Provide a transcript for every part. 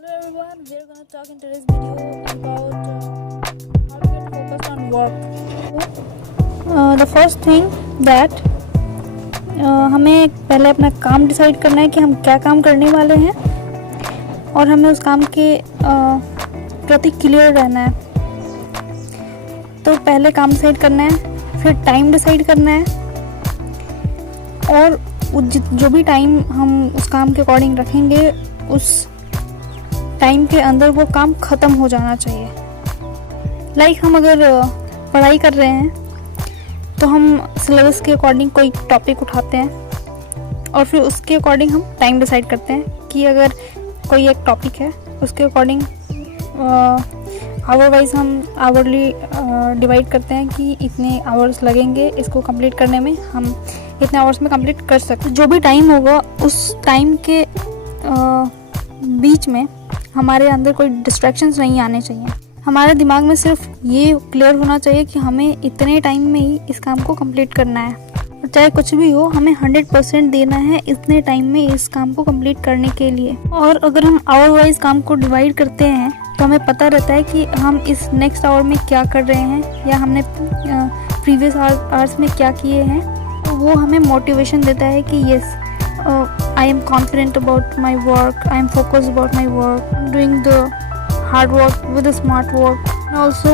Hello everyone, we are going to talk in today's video about how to get focused on work. The first thing that हमें पहले अपना काम decide करना है कि हम क्या काम करने वाले हैं और हमें उस काम के प्रति क्लियर रहना है। तो पहले काम डिसाइड करना है, फिर टाइम डिसाइड करना है और जो भी टाइम हम उस काम के अकॉर्डिंग रखेंगे उस टाइम के अंदर वो काम ख़त्म हो जाना चाहिए। लाइक हम अगर पढ़ाई कर रहे हैं तो हम सिलेबस के अकॉर्डिंग कोई टॉपिक उठाते हैं और फिर उसके अकॉर्डिंग हम टाइम डिसाइड करते हैं कि अगर कोई एक टॉपिक है उसके अकॉर्डिंग आवर वाइज हम आवरली डिवाइड करते हैं कि इतने आवर्स लगेंगे इसको कंप्लीट करने में, हम इतने आवर्स में कंप्लीट कर सकते। जो भी टाइम होगा उस टाइम के बीच में हमारे अंदर कोई डिस्ट्रैक्शंस नहीं आने चाहिए। हमारे दिमाग में सिर्फ ये क्लियर होना चाहिए कि हमें इतने टाइम में ही इस काम को कंप्लीट करना है, और चाहे कुछ भी हो हमें 100% देना है इतने टाइम में इस काम को कंप्लीट करने के लिए। और अगर हम आवर वाइज काम को डिवाइड करते हैं तो हमें पता रहता है कि हम इस नेक्स्ट आवर में क्या कर रहे हैं या हमने प्रीवियस आवर्स में क्या किए हैं। तो वो हमें मोटिवेशन देता है कि yes, I am confident about my work, I am focused about my work, I'm doing the hard work with the smart work. And also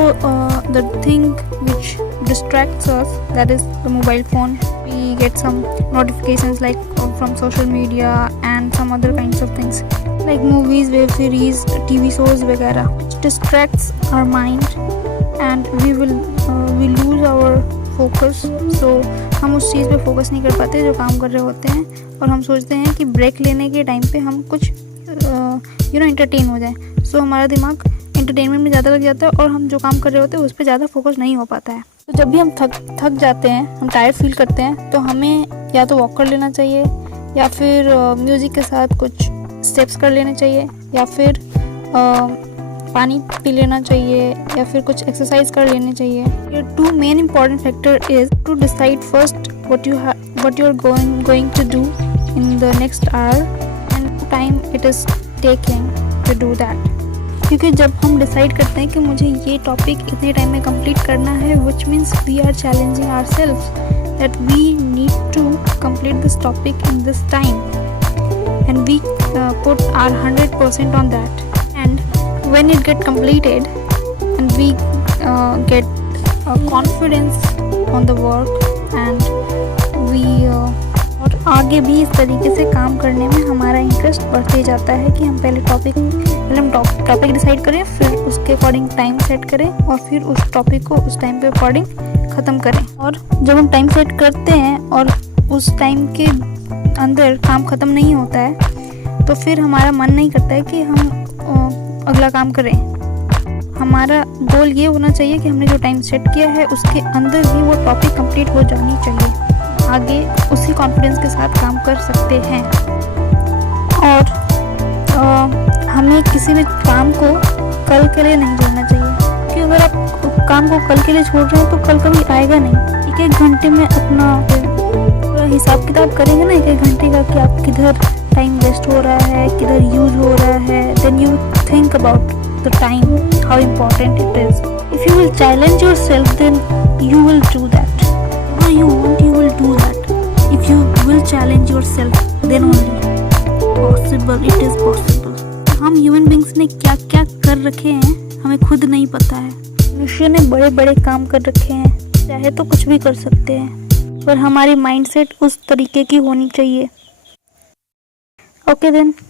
the thing which distracts us, that is the mobile phone. We get some notifications like from social media and some other kinds of things like movies, web series, TV shows वगैरह, which distracts our mind and we lose our focus. So हम उस चीज़ पे focus नहीं कर पाते जो काम कर रहे होते हैं और हम सोचते हैं कि ब्रेक लेने के टाइम पे हम कुछ एंटरटेन हो जाए। सो हमारा दिमाग एंटरटेनमेंट में ज़्यादा लग जाता है और हम जो काम कर रहे होते हैं उस पर ज़्यादा फोकस नहीं हो पाता है। तो जब भी हम थक जाते हैं, हम टायर्ड फील करते हैं, तो हमें या तो वॉक कर लेना चाहिए या फिर म्यूज़िक के साथ कुछ स्टेप्स कर लेने चाहिए या फिर पानी पी लेना चाहिए या फिर कुछ एक्सरसाइज कर लेनी चाहिए। Two main important factor is to decide first what you are going to do in the next hour and time it is taking to do that। क्योंकि जब हम डिसाइड करते हैं कि मुझे ये टॉपिक इतने टाइम में कंप्लीट करना है, which means we are challenging ourselves that we need to complete this topic in this time and we put our 100% on that, and when it get completed and we get confidence on the work and we और आगे भी इस तरीके से काम करने में हमारा इंटरेस्ट बढ़ते जाता है कि हम पहले हम टॉपिक डिसाइड करें, फिर उसके अकॉर्डिंग टाइम सेट करें और फिर उस टॉपिक को उस टाइम पे अकॉर्डिंग ख़त्म करें। और जब हम टाइम सेट करते हैं और उस टाइम के अंदर काम ख़त्म नहीं होता है तो फिर हमारा मन नहीं करता है कि हम अगला काम करें। हमारा गोल ये होना चाहिए कि हमने जो टाइम सेट किया है उसके अंदर ही वो टॉपिक कंप्लीट हो जानी चाहिए, आगे उसी कॉन्फिडेंस के साथ काम कर सकते हैं। और हमें किसी भी काम को कल के लिए नहीं छोड़ना चाहिए, क्योंकि अगर आप काम को कल के लिए छोड़ रहे हैं तो कल कभी आएगा नहीं। एक घंटे में अपना पूरा हिसाब किताब करेंगे ना एक घंटे का कि आप किधर टाइम वेस्ट हो रहा है, किधर यूज हो रहा है, then you think about the time, how important it is. If you will challenge yourself, then you will do that. Whatever you want, you will do that. If you will challenge yourself, then only possible, it is possible. हम human beings ने क्या क्या कर रखे हैं हमें खुद नहीं पता है। मनुष्य ने बड़े बड़े काम कर रखे हैं, चाहे तो कुछ भी कर सकते हैं, पर हमारी माइंडसेट उस तरीके की होनी चाहिए। Okay then.